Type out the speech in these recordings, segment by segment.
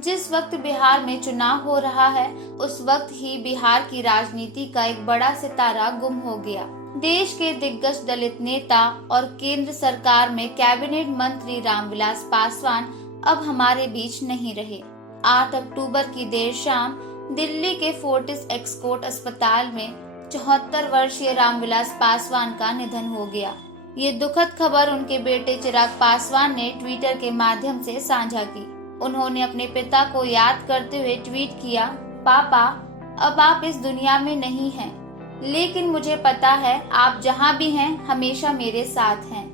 जिस वक्त बिहार में चुनाव हो रहा है, उस वक्त ही बिहार की राजनीति का एक बड़ा सितारा गुम हो गया। देश के दिग्गज दलित नेता और केंद्र सरकार में कैबिनेट मंत्री रामविलास पासवान अब हमारे बीच नहीं रहे। 8 अक्टूबर की देर शाम दिल्ली के फोर्टिस एक्सकोर्ट अस्पताल में 74 वर्षीय रामविलास पासवान का निधन हो गया। ये दुखद खबर उनके बेटे चिराग पासवान ने ट्विटर के माध्यम से साझा की। उन्होंने अपने पिता को याद करते हुए ट्वीट किया, पापा, अब आप इस दुनिया में नहीं हैं, लेकिन मुझे पता है आप जहाँ भी हैं हमेशा मेरे साथ हैं।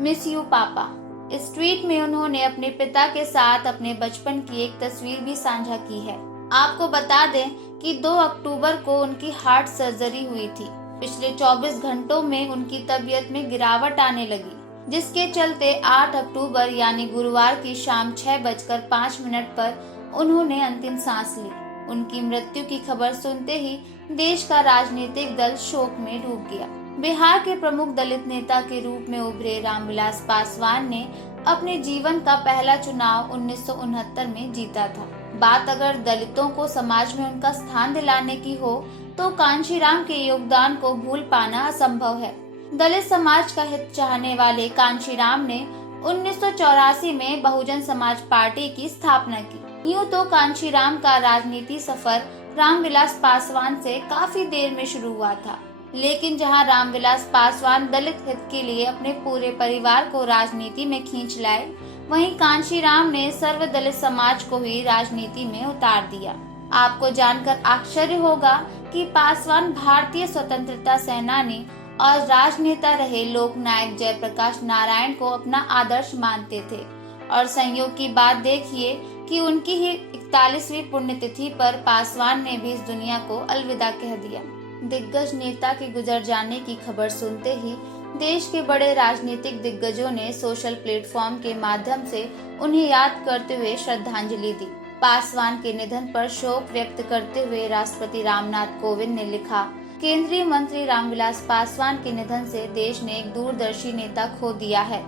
मिस यू पापा। इस ट्वीट में उन्होंने अपने पिता के साथ अपने बचपन की एक तस्वीर भी साझा की है। आपको बता दें कि 2 अक्टूबर को उनकी हार्ट सर्जरी हुई थी। पिछले 24 घंटों में उनकी तबीयत में गिरावट आने लगी, जिसके चलते 8 अक्टूबर यानी गुरुवार की शाम 6:05 पर उन्होंने अंतिम सांस ली। उनकी मृत्यु की खबर सुनते ही देश का राजनीतिक दल शोक में डूब गया। बिहार के प्रमुख दलित नेता के रूप में उभरे रामविलास पासवान ने अपने जीवन का पहला चुनाव 1969 में जीता था। बात अगर दलितों को समाज में उनका स्थान दिलाने की हो तो कांशीराम के योगदान को भूल पाना असंभव है। दलित समाज का हित चाहने वाले कांशीराम ने 1984 में बहुजन समाज पार्टी की स्थापना की। यूं तो कांशीराम का राजनीति सफर रामविलास पासवान से काफी देर में शुरू हुआ था, लेकिन जहां रामविलास पासवान दलित हित के लिए अपने पूरे परिवार को राजनीति में खींच लाए, वहीं कांशीराम ने सर्वदलित समाज को ही राजनीति में उतार दिया। आपको जानकर आश्चर्य होगा कि पासवान भारतीय स्वतंत्रता सेनानी और राजनेता रहे लोकनायक जयप्रकाश नारायण को अपना आदर्श मानते थे। और संयोग की बात देखिए कि उनकी ही 41वीं पुण्यतिथि पर पासवान ने भी इस दुनिया को अलविदा कह दिया। दिग्गज नेता के गुजर जाने की खबर सुनते ही देश के बड़े राजनीतिक दिग्गजों ने सोशल प्लेटफॉर्म के माध्यम से उन्हें याद करते हुए श्रद्धांजलि दी। पासवान के निधन पर शोक व्यक्त करते हुए राष्ट्रपति रामनाथ कोविंद ने लिखा, केंद्रीय मंत्री रामविलास पासवान के निधन से देश ने एक दूरदर्शी नेता खो दिया है।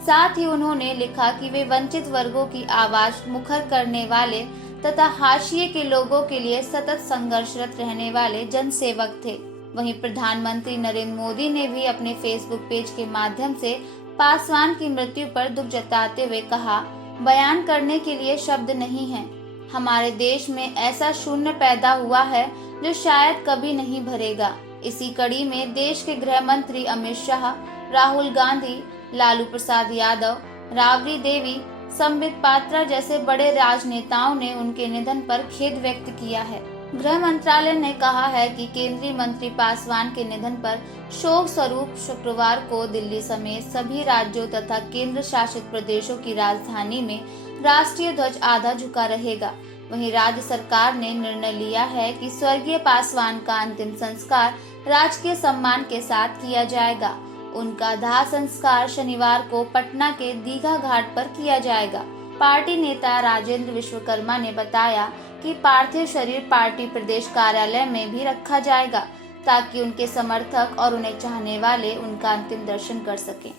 साथ ही उन्होंने लिखा कि वे वंचित वर्गों की आवाज मुखर करने वाले तथा हाशिए के लोगों के लिए सतत संघर्षरत रहने वाले जनसेवक थे। वहीं प्रधानमंत्री नरेंद्र मोदी ने भी अपने फेसबुक पेज के माध्यम से पासवान की मृत्यु पर दुख जताते हुए कहा, बयान करने के लिए शब्द नहीं हैं। हमारे देश में ऐसा शून्य पैदा हुआ है जो शायद कभी नहीं भरेगा। इसी कड़ी में देश के गृह मंत्री अमित शाह, राहुल गांधी, लालू प्रसाद यादव, राबड़ी देवी, संबित पात्रा जैसे बड़े राजनेताओं ने उनके निधन पर खेद व्यक्त किया है। गृह मंत्रालय ने कहा है कि केंद्रीय मंत्री पासवान के निधन पर शोक स्वरूप शुक्रवार को दिल्ली समेत सभी राज्यों तथा केंद्र शासित प्रदेशों की राजधानी में राष्ट्रीय ध्वज आधा झुका रहेगा। वहीं राज्य सरकार ने निर्णय लिया है कि स्वर्गीय पासवान का अंतिम संस्कार राजकीय सम्मान के साथ किया जाएगा। उनका दाह संस्कार शनिवार को पटना के दीघा घाट पर किया जाएगा। पार्टी नेता राजेंद्र विश्वकर्मा ने बताया कि पार्थिव शरीर पार्टी प्रदेश कार्यालय में भी रखा जाएगा ताकि उनके समर्थक और उन्हें चाहने वाले उनका अंतिम दर्शन कर सकें।